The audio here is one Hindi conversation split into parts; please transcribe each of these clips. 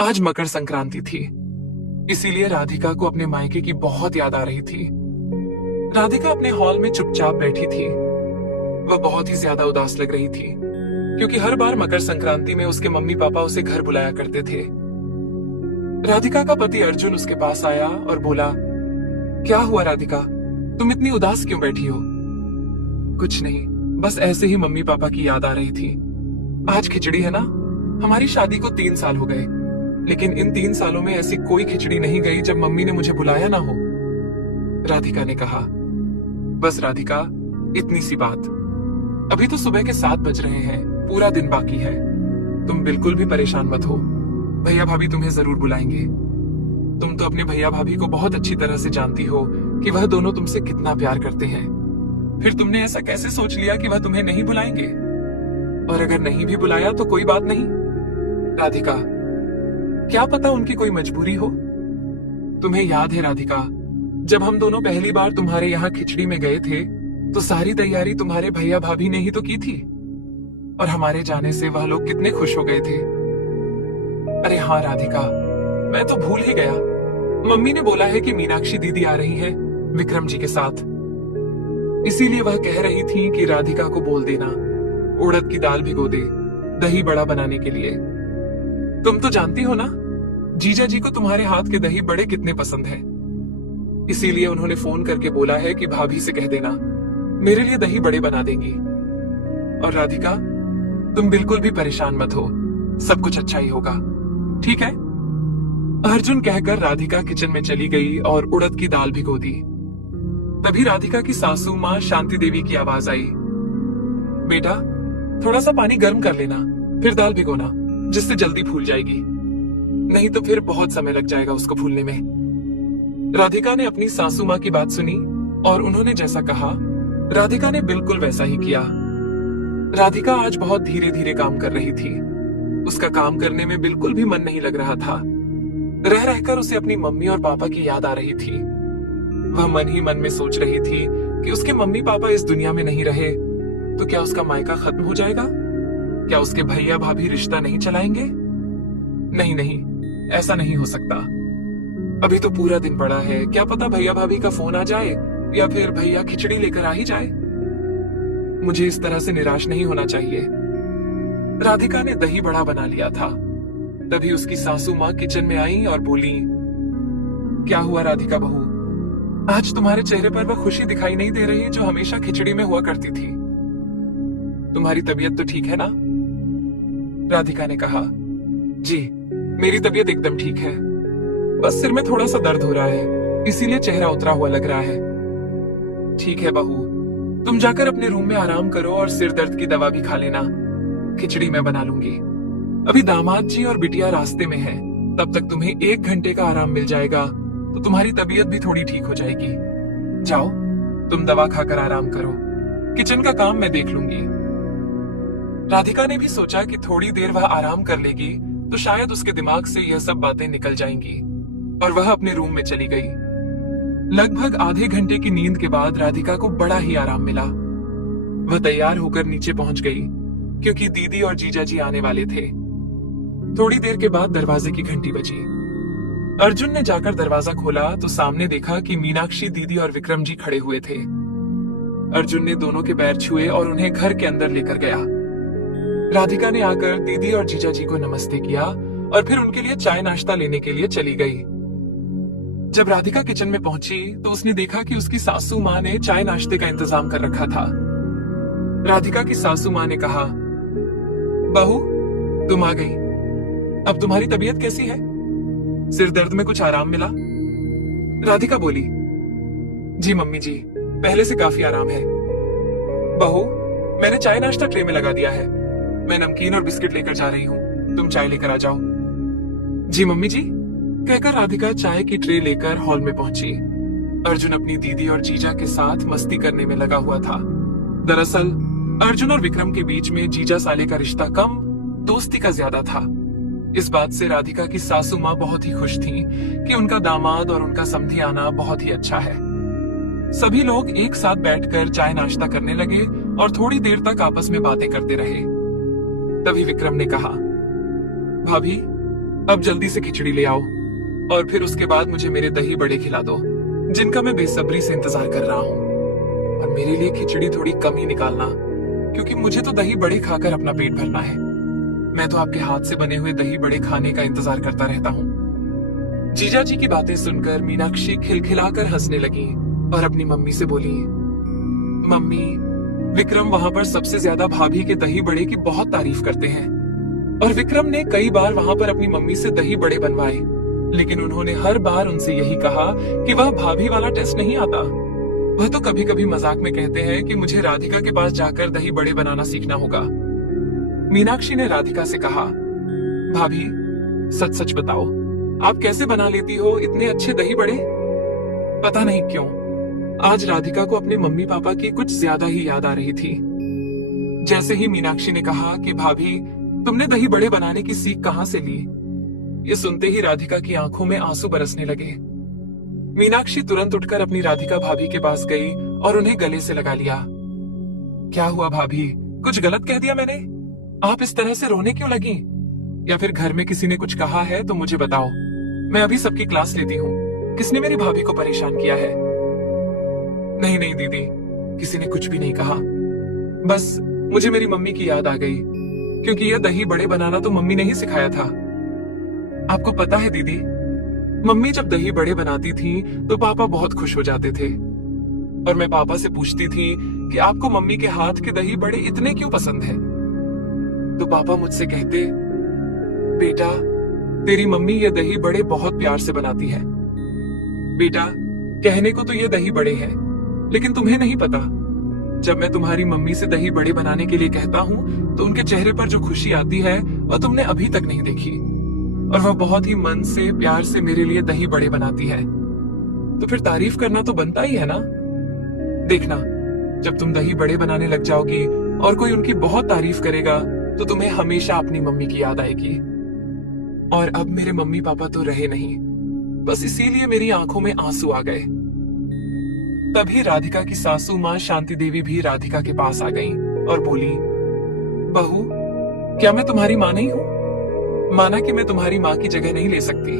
आज मकर संक्रांति थी, इसीलिए राधिका को अपने मायके की बहुत याद आ रही थी। राधिका अपने हॉल में चुपचाप बैठी थी। वह बहुत ही ज्यादा उदास लग रही थी, क्योंकि हर बार मकर संक्रांति में उसके मम्मी पापा उसे घर बुलाया करते थे। राधिका का पति अर्जुन उसके पास आया और बोला, क्या हुआ राधिका, तुम इतनी उदास क्यों बैठी हो? कुछ नहीं, बस ऐसे ही मम्मी पापा की याद आ रही थी। आज खिचड़ी है ना, हमारी शादी को 3 साल हो गए, लेकिन इन 3 सालों में ऐसी कोई खिचड़ी नहीं गई जब मम्मी ने मुझे बुलाया ना हो। राधिका ने कहा, बस राधिका, इतनी सी बात। अभी तो सुबह के 7 बज रहे हैं, पूरा दिन बाकी है। तुम बिल्कुल भी परेशान मत हो, भैया भाभी तुम्हें जरूर बुलाएंगे। तुम तो अपने भैया भाभी को बहुत अच्छी तरह से जानती हो कि वह दोनों तुमसे कितना प्यार करते हैं। फिर तुमने ऐसा कैसे सोच लिया कि वह तुम्हें नहीं बुलाएंगे? और अगर नहीं भी बुलाया तो कोई बात नहीं। राधिका, क्या पता उनकी कोई मजबूरी हो। तुम्हें याद है राधिका, जब हम दोनों पहली बार तुम्हारे यहाँ खिचड़ी में गए थे तो सारी तैयारी तुम्हारे भैया भाभी ने ही तो की थी, और हमारे जाने से वह लोग कितने खुश हो गए थे। अरे हाँ राधिका, मैं तो भूल ही गया। मम्मी ने बोला है कि मीनाक्षी दीदी आ रही है विक्रम जी के साथ, इसीलिए वह कह रही थी कि राधिका को बोल देना उड़द की दाल भिगो दे दही बड़ा बनाने के लिए। तुम तो जानती हो ना, जीजा जी को तुम्हारे हाथ के दही बड़े कितने पसंद है, इसीलिए उन्होंने फोन करके बोला है कि भाभी से कह देना मेरे लिए दही बड़े बना देंगी। और राधिका, तुम बिल्कुल भी परेशान मत हो, सब कुछ अच्छा ही होगा, ठीक है? अर्जुन कहकर राधिका किचन में चली गई और उड़द की दाल भिगो दी। तभी राधिका की सासू माँ शांति देवी की आवाज आई, बेटा थोड़ा सा पानी गर्म कर लेना, फिर दाल भिगोना, जिससे जल्दी फूल जाएगी, नहीं तो फिर बहुत समय लग जाएगा उसको फूलने में। राधिका ने अपनी सासू माँ की बात सुनी और उन्होंने जैसा कहा राधिका ने बिल्कुल वैसा ही किया। राधिका आज बहुत धीरे धीरे काम कर रही थी। उसका काम करने में बिल्कुल भी मन नहीं लग रहा था। रह रहकर उसे अपनी मम्मी और पापा की याद आ रही थी। वह मन ही मन में सोच रही थी कि उसके मम्मी पापा इस दुनिया में नहीं रहे तो क्या उसका मायका खत्म हो जाएगा? क्या उसके भैया भाभी रिश्ता नहीं चलाएंगे? नहीं नहीं, ऐसा नहीं हो सकता। अभी तो पूरा दिन पड़ा है, क्या पता भैया भाभी का फोन आ जाए या फिर भैया खिचड़ी लेकर आ ही जाए। मुझे इस तरह से निराश नहीं होना चाहिए। राधिका ने दही बड़ा बना लिया था। तभी उसकी सासू माँ किचन में आई और बोली, क्या हुआ राधिका बहू, आज तुम्हारे चेहरे पर वह खुशी दिखाई नहीं दे रही जो हमेशा खिचड़ी में हुआ करती थी। तुम्हारी तबीयत तो ठीक है ना? राधिका ने कहा, जी मेरी तबीयत एकदम ठीक है, बस सिर में थोड़ा सा दर्द हो रहा है, इसीलिए चेहरा उतरा हुआ लग रहा है। ठीक है बहू, तुम जाकर अपने रूम में आराम करो और सिर दर्द की दवा भी खा लेना, खिचड़ी मैं बना लूंगी। अभी दामाद जी और बिटिया रास्ते में है, तब तक तुम्हें 1 घंटे का आराम मिल जाएगा तो तुम्हारी तबीयत भी थोड़ी ठीक हो जाएगी। जाओ तुम दवा खाकर आराम करो, किचन का काम मैं देख लूंगी। राधिका ने भी सोचा कि थोड़ी देर वह आराम कर लेगी तो शायद उसके दिमाग से यह सब बातें निकल जाएंगी, और वह अपने रूम में चली गई। लगभग आधे घंटे की नींद के बाद राधिका को बड़ा ही आराम मिला। वह तैयार होकर नीचे पहुंच गई क्योंकि दीदी और जीजा जी आने वाले थे। थोड़ी देर के बाद दरवाजे की घंटी बजी। अर्जुन ने जाकर दरवाजा खोला तो सामने देखा कि मीनाक्षी दीदी और विक्रम जी खड़े हुए थे। अर्जुन ने दोनों के पैर छुए और उन्हें घर के अंदर लेकर गया। राधिका ने आकर दीदी और जीजा जी को नमस्ते किया और फिर उनके लिए चाय नाश्ता लेने के लिए चली गई। जब राधिका किचन में पहुंची तो उसने देखा कि उसकी सासू माँ ने चाय नाश्ते का इंतजाम कर रखा था। राधिका की सासू माँ ने कहा, बहू तुम आ गई, अब तुम्हारी तबीयत कैसी है? सिर दर्द में कुछ आराम मिला? राधिका बोली, जी मम्मी जी, पहले से काफी आराम है। बहू मैंने चाय नाश्ता ट्रे में लगा दिया है, मैं नमकीन और बिस्किट लेकर जा रही हूँ, तुम चाय लेकर आ जाओ। जी मम्मी जी, कहकर राधिका चाय की ट्रे लेकर हॉल में पहुंची। अर्जुन अपनी दीदी और जीजा के साथ मस्ती करने में लगा हुआ था। दरअसल अर्जुन और विक्रम के बीच में जीजा साले का रिश्ता कम, दोस्ती का ज्यादा था। इस बात से राधिका की सासू माँ बहुत ही खुश थी कि उनका दामाद और उनका समधी आना बहुत ही अच्छा है। सभी लोग एक साथ बैठकर चाय नाश्ता करने लगे और थोड़ी देर तक आपस में बातें करते रहे। तभी विक्रम ने कहा, भाभी अब जल्दी से खिचड़ी ले आओ और फिर उसके बाद मुझे मेरे दही बड़े खिला दो, जिनका मैं बेसब्री से इंतजार कर रहा हूँ। और मेरे लिए खिचड़ी थोड़ी कम ही निकालना, क्योंकि मुझे तो दही बड़े खाकर अपना पेट भरना है। मैं तो आपके हाथ से बने हुए दही बड़े खाने का इंतजार करता रहता हूँ। जीजा जी की बातें सुनकर मीनाक्षी खिलखिलाकर हंसने लगी और अपनी मम्मी से बोली, मम्मी, विक्रम वहां पर सबसे ज्यादा भाभी के दही बड़े की बहुत तारीफ करते हैं और विक्रम ने कई बार वहां पर अपनी मम्मी से दही बड़े बनवाए, लेकिन उन्होंने हर बार उनसे यही कहा कि वह भाभी वाला टेस्ट नहीं आता। वह तो कभी कभी मजाक में कहते हैं कि मुझे राधिका के पास जाकर दही बड़े बनाना सीखना होगा। मीनाक्षी ने राधिका से कहा, भाभी सच सच बताओ, आप कैसे बना लेती हो इतने अच्छे दही बड़े? पता नहीं क्यों आज राधिका को अपने मम्मी पापा की कुछ ज्यादा ही याद आ रही थी। जैसे ही मीनाक्षी ने कहा कि भाभी तुमने दही बड़े बनाने की सीख कहां से ली, ये सुनते ही राधिका की आंखों में आंसू बरसने लगे। मीनाक्षी तुरंत उठकर अपनी राधिका भाभी के पास गई और उन्हें गले से लगा लिया। क्या हुआ भाभी, कुछ गलत कह दिया मैंने? आप इस तरह से रोने क्यों लगी? या फिर घर में किसी ने कुछ कहा है तो मुझे बताओ, मैं अभी सबकी क्लास लेती हूँ। किसने मेरी भाभी को परेशान किया है? नहीं नहीं दीदी, किसी ने कुछ भी नहीं कहा, बस मुझे मेरी मम्मी की याद आ गई, क्योंकि यह दही बड़े बनाना तो मम्मी ने ही सिखाया था। आपको पता है दीदी, मम्मी जब दही बड़े बनाती थी तो पापा बहुत खुश हो जाते थे और मैं पापा से पूछती थी कि आपको मम्मी के हाथ के दही बड़े इतने क्यों पसंद है? तो पापा मुझसे कहते, बेटा तेरी मम्मी ये दही बड़े बहुत प्यार से बनाती है। बेटा कहने को तो ये दही बड़े हैं, लेकिन तुम्हें नहीं पता, जब मैं तुम्हारी मम्मी से दही बड़े बनाने के लिए कहता हूँ तो उनके चेहरे पर जो खुशी आती है वह तुमने अभी तक नहीं देखी, और वह बहुत ही मन से प्यार से मेरे लिए दही बड़े बनाती है। तो फिर तारीफ करना तो बनता ही है ना। देखना, जब तुम दही बड़े बनाने लग जाओगी और कोई उनकी बहुत तारीफ करेगा तो तुम्हें हमेशा अपनी मम्मी की याद आएगी। और अब मेरे मम्मी पापा तो रहे नहीं, बस इसीलिए मेरी आंखों में आंसू आ गए। तभी राधिका की सासू माँ शांति देवी भी राधिका के पास आ गईं और बोली, बहू क्या मैं तुम्हारी माँ नहीं हूँ? माना कि मैं तुम्हारी माँ की जगह नहीं ले सकती,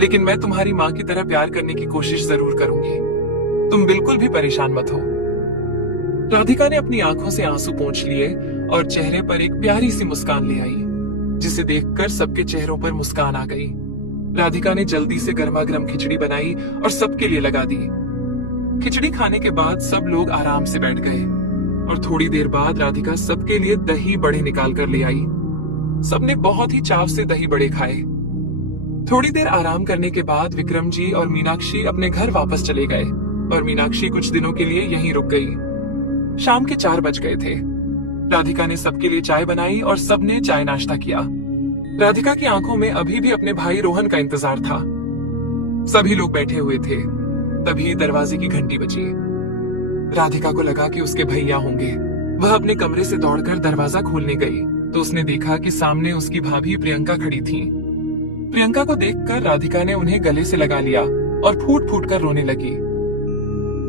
लेकिन मैं तुम्हारी माँ की तरह प्यार करने की कोशिश जरूर करूंगी। तुम बिल्कुल भी परेशान मत हो। राधिका ने अपनी आंखों से आंसू पोंछ लिए और चेहरे पर एक प्यारी सी मुस्कान ले आई, जिसे देखकर सबके चेहरों पर मुस्कान आ गई। राधिका ने जल्दी से गर्मा गर्म खिचड़ी बनाई और सबके लिए लगा दी। खिचड़ी खाने के बाद सब लोग आराम से बैठ गए और थोड़ी देर बाद राधिका सबके लिए दही बड़े निकाल कर ले आई। सबने बहुत ही चाव से दही बड़े खाए। थोड़ी देर आराम करने के बाद विक्रम जी और मीनाक्षी अपने घर वापस चले गए और मीनाक्षी कुछ दिनों के लिए यहीं रुक गई। शाम के 4 बज गए थे। राधिका ने सबके लिए चाय बनाई और सबने चाय नाश्ता किया। राधिका की आंखों में अभी भी अपने भाई रोहन का इंतजार था। सभी लोग बैठे हुए थे। तभी दरवाजे की घंटी बजी। राधिका को लगा कि उसके भैया होंगे। वह अपने कमरे से दौड़कर दरवाजा खोलने गई तो उसने देखा कि सामने उसकी भाभी प्रियंका खड़ी थी। प्रियंका को देखकर राधिका ने उन्हें गले से लगा लिया और फूट फूट कर रोने लगी।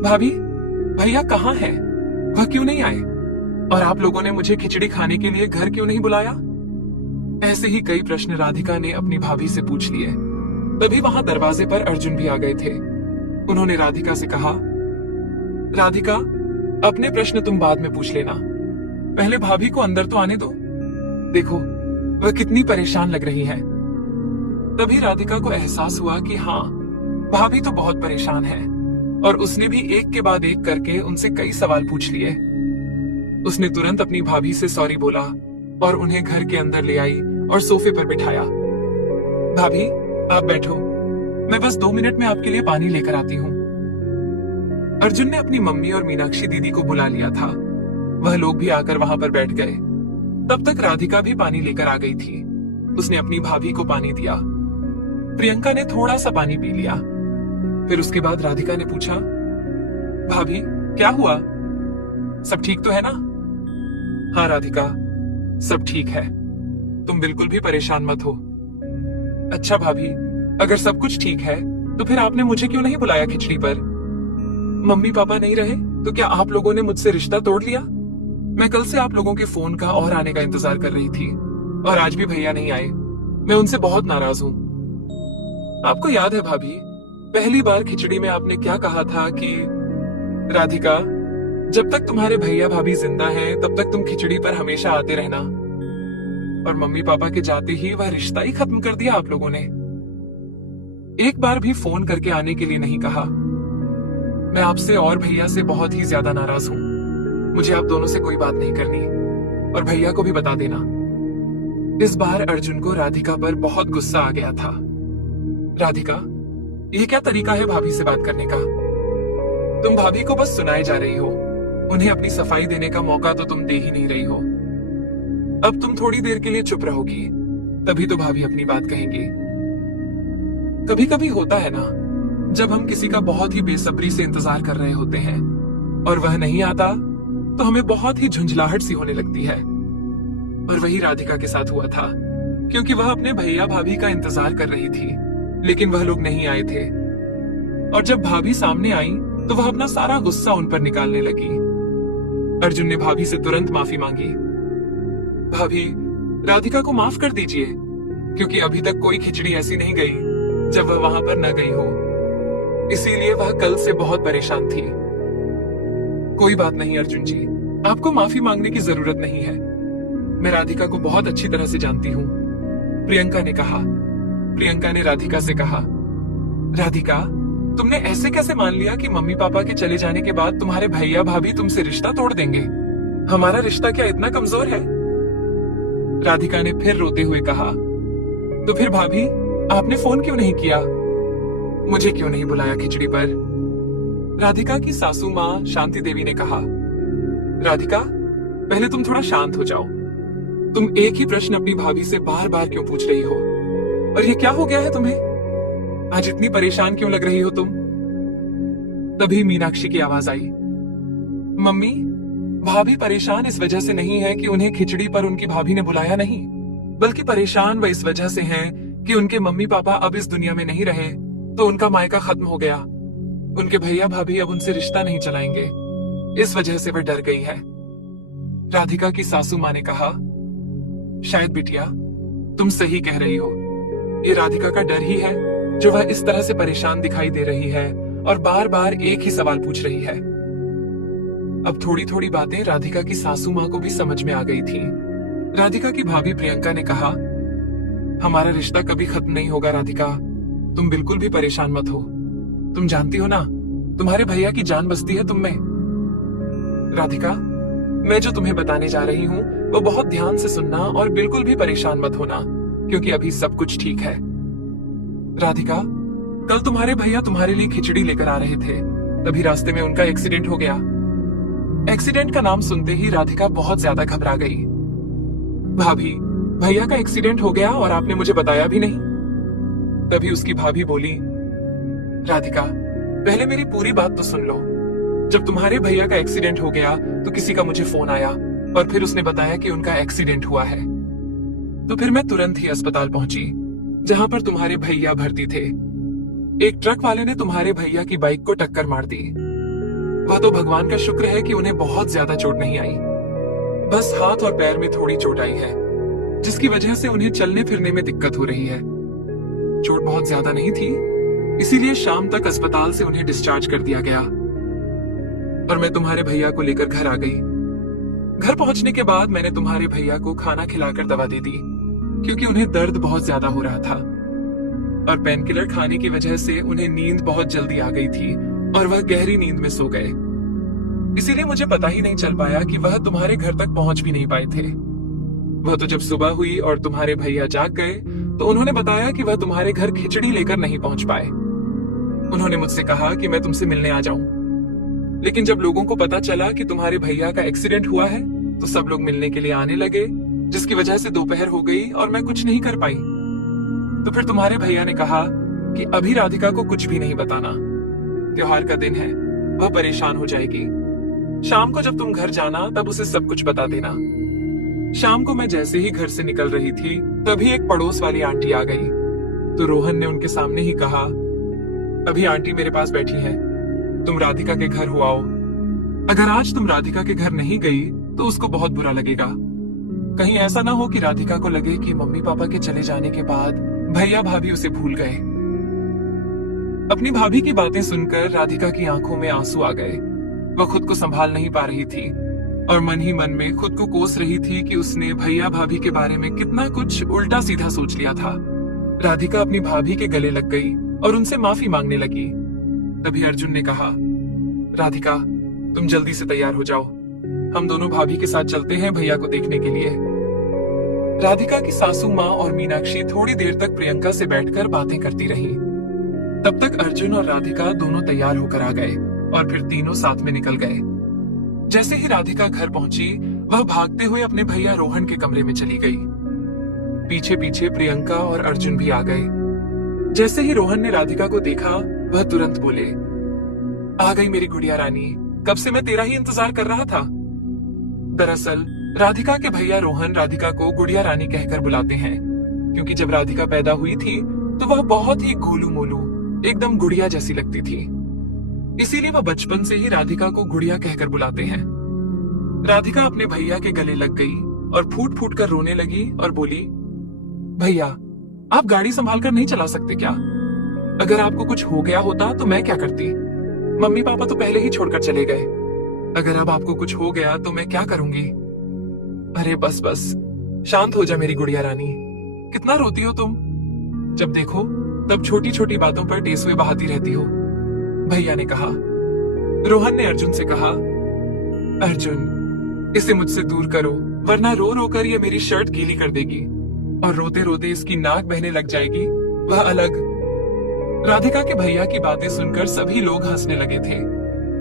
भाभी, भैया कहाँ हैं? वह क्यों नहीं आए? और आप लोगों ने मुझे खिचड़ी खाने के लिए घर क्यों नहीं बुलाया? ऐसे ही कई प्रश्न राधिका ने अपनी भाभी से पूछ लिए। तभी वहां दरवाजे पर अर्जुन भी आ गए थे। उन्होंने राधिका से कहा, राधिका अपने प्रश्न तुम बाद में पूछ लेना, पहले भाभी को अंदर तो आने दो। देखो वह कितनी परेशान लग रही है। तभी राधिका को एहसास हुआ कि हाँ, भाभी तो बहुत परेशान है और उसने भी एक के बाद एक करके उनसे कई सवाल पूछ लिए। उसने तुरंत अपनी भाभी से सॉरी बोला और उन्हें घर के अंदर ले आई और सोफे पर बिठाया। भाभी आप बैठो, मैं बस 2 मिनट में आपके लिए पानी लेकर आती हूँ। अर्जुन ने अपनी मम्मी और मीनाक्षी दीदी को बुला लिया था। वह लोग भी आकर वहां पर बैठ गए। तब तक राधिका भी पानी लेकर आ गई थी। उसने अपनी भाभी को पानी दिया। प्रियंका ने थोड़ा सा पानी पी लिया। फिर उसके बाद राधिका ने पूछा, भाभी क्या हुआ? सब ठीक तो है ना? हाँ राधिका, सब ठीक है, तुम बिल्कुल भी परेशान मत हो। अच्छा भाभी, अगर सब कुछ ठीक है तो फिर आपने मुझे क्यों नहीं बुलाया खिचड़ी पर? मम्मी पापा नहीं रहे तो क्या आप लोगों ने मुझसे रिश्ता तोड़ लिया? मैं कल से आप लोगों के फोन का और आने का इंतजार कर रही थी और आज भी भैया नहीं आए। मैं उनसे बहुत नाराज हूँ। आपको याद है भाभी, पहली बार खिचड़ी में आपने क्या कहा था कि राधिका, जब तक तुम्हारे भैया भाभी जिंदा हैं तब तक तुम खिचड़ी पर हमेशा आते रहना। और मम्मी पापा के जाते ही वह रिश्ता ही खत्म कर दिया आप लोगों ने। एक बार भी फोन करके आने के लिए नहीं कहा। मैं आपसे और भैया से बहुत ही ज्यादा नाराज हूँ। मुझे आप दोनों से कोई बात नहीं करनी, और भैया को भी बता देना। इस बार अर्जुन को राधिका पर बहुत गुस्सा आ गया था। राधिका, ये क्या तरीका है भाभी से बात करने का? तुम भाभी को बस सुनाए जा रही हो, उन्हें अपनी सफाई देने का मौका तो तुम दे ही नहीं रही हो। अब तुम थोड़ी देर के लिए चुप रहोगी, तभी तो भाभी अपनी बात कहेंगी। कभी कभी होता है ना, जब हम किसी का बहुत ही बेसब्री से इंतजार कर रहे होते हैं और वह नहीं आता, तो हमें बहुत ही झुंझलाहट सी होने लगती है। और वही राधिका के साथ हुआ था, क्योंकि वह अपने भैया भाभी का इंतजार कर रही थी, लेकिन वह लोग नहीं आए थे। और जब भाभी सामने आई तो वह अपना सारा गुस्सा उन पर निकालने लगी। अर्जुन ने भाभी से तुरंत माफी मांगी। भाभी, राधिका को माफ कर दीजिए, क्योंकि अभी तक कोई खिचड़ी ऐसी नहीं गई जब वह वहां पर न गई हो, इसीलिए वह कल से बहुत परेशान थी। कोई बात नहीं अर्जुन जी, आपको माफी मांगने की जरूरत नहीं है। मैं राधिका को बहुत अच्छी तरह से जानती हूँ, प्रियंका ने कहा। प्रियंका ने राधिका से कहा, राधिका, तुमने ऐसे कैसे मान लिया कि मम्मी पापा के चले जाने के बाद तुम्हारे भैया भाभी तुमसे रिश्ता तोड़ देंगे? हमारा रिश्ता क्या इतना कमजोर है? राधिका ने फिर रोते हुए कहा, तो फिर भाभी, आपने फोन क्यों नहीं किया? मुझे क्यों नहीं बुलाया खिचड़ी पर? राधिका की सासू माँ शांति देवी ने कहा, राधिका, पहले तुम थोड़ा शांत हो जाओ। तुम एक ही प्रश्न अपनी भाभी से बार बार क्यों पूछ रही हो? और ये क्या हो गया है तुम्हें? आज इतनी परेशान क्यों लग रही हो तुम? तभी मीनाक्षी की आवाज आई, मम्मी, भाभी परेशान इस वजह से नहीं है कि उन्हें खिचड़ी पर उनकी भाभी ने बुलाया नहीं, बल्कि परेशान वह इस वजह से हैं कि उनके मम्मी पापा अब इस दुनिया में नहीं रहे, तो उनका मायका खत्म हो गया। उनके भैया भाभी अब उनसे रिश्ता नहीं चलाएंगे, इस वजह से वह डर गई है। राधिका की सासू माँ ने कहा, शायद बिटिया, तुम सही कह रही हो। ये राधिका का डर ही है जो वह इस तरह से परेशान दिखाई दे रही है और बार बार एक ही सवाल पूछ रही है। अब थोड़ी थोड़ी बातें राधिका की सासू माँ को भी समझ में आ गई थी। राधिका की भाभी प्रियंका ने कहा, हमारा रिश्ता कभी खत्म नहीं होगा राधिका, तुम बिल्कुल भी परेशान मत हो। तुम जानती हो ना, तुम्हारे भैया की जान बसती है तुम में। राधिका, मैं जो तुम्हें बताने जा रही हूँ वो बहुत ध्यान से सुनना और बिल्कुल भी परेशान मत होना, क्योंकि अभी सब कुछ ठीक है। राधिका, कल तुम्हारे भैया तुम्हारे लिए खिचड़ी लेकर आ रहे थे, तभी रास्ते में उनका एक्सीडेंट हो गया। एक्सीडेंट का नाम सुनते ही राधिका बहुत ज्यादा घबरा गई। भाभी, भैया का एक्सीडेंट हो गया और आपने मुझे बताया भी नहीं? तभी उसकी भाभी बोली, राधिका, पहले मेरी पूरी बात तो सुन लो। जब तुम्हारे भैया का एक्सीडेंट हो गया तो किसी का मुझे फोन आया और फिर उसने बताया कि उनका एक्सीडेंट हुआ है। तो फिर मैं तुरंत ही अस्पताल पहुंची, जहां पर तुम्हारे भैया भर्ती थे। एक ट्रक वाले ने तुम्हारे भैया की बाइक को टक्कर मार दी। वह तो भगवान का शुक्र है कि उन्हें बहुत ज्यादा चोट नहीं आई, बस हाथ और पैर में थोड़ी चोट आई है, जिसकी वजह से उन्हें चलने फिरने में दिक्कत हो रही है। चोट बहुत ज्यादा नहीं थी, इसीलिए शाम तक अस्पताल से उन्हें डिस्चार्ज कर दिया गया और मैं तुम्हारे भैया को लेकर घर आ गई। घर पहुंचने के बाद मैंने तुम्हारे भैया को खाना खिलाकर दवा दे दी, क्योंकि उन्हें दर्द बहुत ज्यादा हो रहा था और पेन किलर खाने की वजह से उन्हें नींद बहुत जल्दी आ गई थी और वह गहरी नींद में सो गए। इसीलिए मुझे पता ही नहीं चल पाया कि वह तुम्हारे घर तक पहुंच भी नहीं पाए थे। वह तो जब सुबह हुई और तुम्हारे भैया जाग गए तो उन्होंने बताया कि वह तुम्हारे घर खिचड़ी लेकर नहीं पहुंच पाए। उन्होंने मुझसे कहा कि मैं तुमसे मिलने आ जाऊं, लेकिन जब लोगों को पता चला कि तुम्हारे भैया का एक्सीडेंट हुआ है तो सब लोग मिलने के लिए आने लगे, जिसकी वजह से दोपहर हो गई और मैं कुछ नहीं कर पाई। तो फिर तुम्हारे भैया ने कहा कि अभी राधिका को कुछ भी नहीं बताना, त्योहार का दिन है, वह परेशान हो जाएगी। शाम को जब तुम घर जाना तब उसे सब कुछ बता देना। शाम को मैं जैसे ही घर से निकल रही थी तभी एक पड़ोस वाली आंटी आ गई। तो रोहन ने उनके सामने ही कहा, अभी आंटी मेरे पास बैठी है, तुम राधिका के घर हो आओ। अगर आज तुम राधिका के घर नहीं गई तो उसको बहुत बुरा लगेगा। कहीं ऐसा ना हो कि राधिका को लगे कि मम्मी पापा के चले जाने के बाद भैया भाभी उसे भूल गए। अपनी भाभी की बातें सुनकर राधिका की आंखों में आंसू आ गए। वह खुद को संभाल नहीं पा रही थी और मन ही मन में खुद को कोस रही थी कि उसने भैया भाभी के बारे में कितना कुछ उल्टा सीधा सोच लिया था। राधिका अपनी भाभी के गले लग गई और उनसे माफी मांगने लगी। तभी अर्जुन ने कहा, राधिका तुम जल्दी से तैयार हो जाओ, हम दोनों भाभी के साथ चलते हैं भैया को देखने के लिए। राधिका की सासू माँ और मीनाक्षी थोड़ी देर तक प्रियंका से बैठकर बातें करती रहीं। तब तक अर्जुन और राधिका दोनों तैयार होकर आ गए और फिर तीनों साथ में निकल गए। जैसे ही राधिका घर पहुंची, वह भागते हुए अपने भैया रोहन के कमरे में चली गई। पीछे पीछे प्रियंका और अर्जुन भी आ गए। जैसे ही रोहन ने राधिका को देखा, वह तुरंत बोले, आ गई मेरी गुड़िया रानी, कब से मैं तेरा ही इंतजार कर रहा था। दरअसल राधिका के भैया रोहन राधिका को गुड़िया रानी कहकर बुलाते हैं, क्योंकि जब राधिका पैदा हुई थी तो वह बहुत ही गोलू मोलू, एकदम गुड़िया जैसी लगती थी। इसीलिए वह बचपन से ही राधिका को गुड़िया कहकर बुलाते हैं। राधिका अपने भैया के गले लग गई और फूट फूट कर रोने लगी और बोली, भैया आप गाड़ी संभाल कर नहीं चला सकते क्या? अगर आपको कुछ हो गया होता तो मैं क्या करती? मम्मी पापा तो पहले ही छोड़कर चले गए। अगर अब आपको कुछ हो गया तो मैं क्या करूंगी? अरे बस बस, शांत हो जा मेरी गुड़िया रानी, कितना रोती हो तुम? जब देखो तब छोटी छोटी बातों पर टेसुए बहाती रहती हो, भैया ने कहा। रोहन ने अर्जुन से कहा, अर्जुन इसे मुझसे दूर करो, वरना रो रो कर ये मेरी शर्ट गीली कर देगी और रोते रोते इसकी नाक बहने लग जाएगी, वह अलग। राधिका के भैया की बातें सुनकर सभी लोग हंसने लगे थे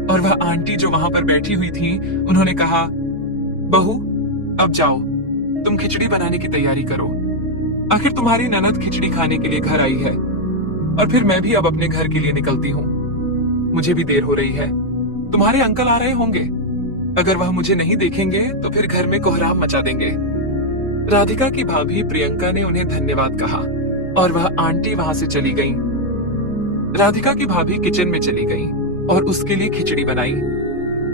और वह आंटी जो वहां पर बैठी हुई थी, उन्होंने कहा, बहू अब जाओ, तुम खिचड़ी बनाने की तैयारी करो। आखिर तुम्हारी ननद खिचड़ी खाने के लिए घर आई है और फिर मैं भी अब अपने घर के लिए निकलती हूँ। मुझे भी देर हो रही है। तुम्हारे अंकल आ रहे होंगे, अगर वह मुझे नहीं देखेंगे तो फिर घर में कोहराम मचा देंगे। राधिका की भाभी प्रियंका ने उन्हें धन्यवाद कहा और वह आंटी वहां से चली गई। राधिका की भाभी किचन में चली गई और उसके लिए खिचड़ी बनाई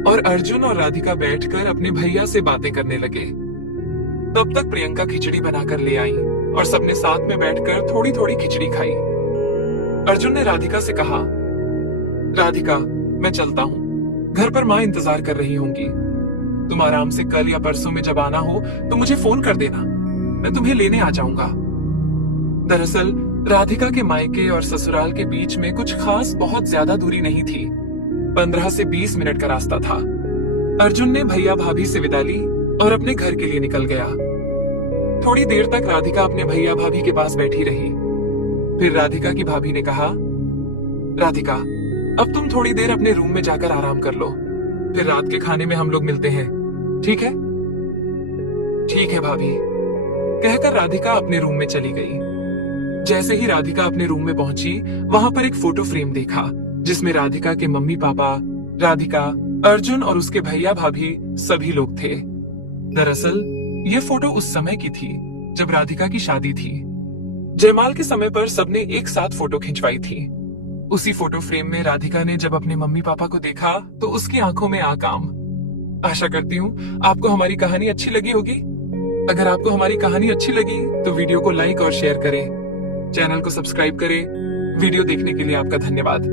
और अर्जुन और राधिका बैठकर अपने भैया से बातें करने लगे। तब तक प्रियंका खिचड़ी बनाकर ले आई और सबने साथ में बैठकर थोड़ी थोड़ी खिचड़ी खाई। अर्जुन ने राधिका से कहा, राधिका मैं चलता हूँ, घर पर माँ इंतजार कर रही होंगी। तुम आराम से कल या परसों में जब आना हो तो मुझे फोन कर देना, मैं तुम्हें लेने आ जाऊंगा। दरअसल राधिका के मायके और ससुराल के बीच में कुछ खास बहुत ज्यादा दूरी नहीं थी, 15 से 20 मिनट का रास्ता था। अर्जुन ने भैया भाभी से विदा ली और अपने घर के लिए निकल गया। थोड़ी देर तक राधिका अपने भैया भाभी के पास बैठी रही। फिर राधिका की भाभी ने कहा, राधिका अब तुम थोड़ी देर अपने रूम में जाकर आराम कर लो, फिर रात के खाने में हम लोग मिलते हैं, ठीक है? ठीक है भाभी, कहकर राधिका अपने रूम में चली गई। जैसे ही राधिका अपने रूम में पहुंची, वहां पर एक फोटो फ्रेम देखा जिसमें राधिका के मम्मी पापा, राधिका, अर्जुन और उसके भैया भाभी सभी लोग थे। दरअसल ये फोटो उस समय की थी जब राधिका की शादी थी। जयमाल के समय पर सबने एक साथ फोटो खिंचवाई थी। उसी फोटो फ्रेम में राधिका ने जब अपने मम्मी पापा को देखा तो उसकी आंखों में आकाम। आशा करती हूँ आपको हमारी कहानी अच्छी लगी होगी। अगर आपको हमारी कहानी अच्छी लगी तो वीडियो को लाइक और शेयर करें, चैनल को सब्सक्राइब करें। वीडियो देखने के लिए आपका धन्यवाद।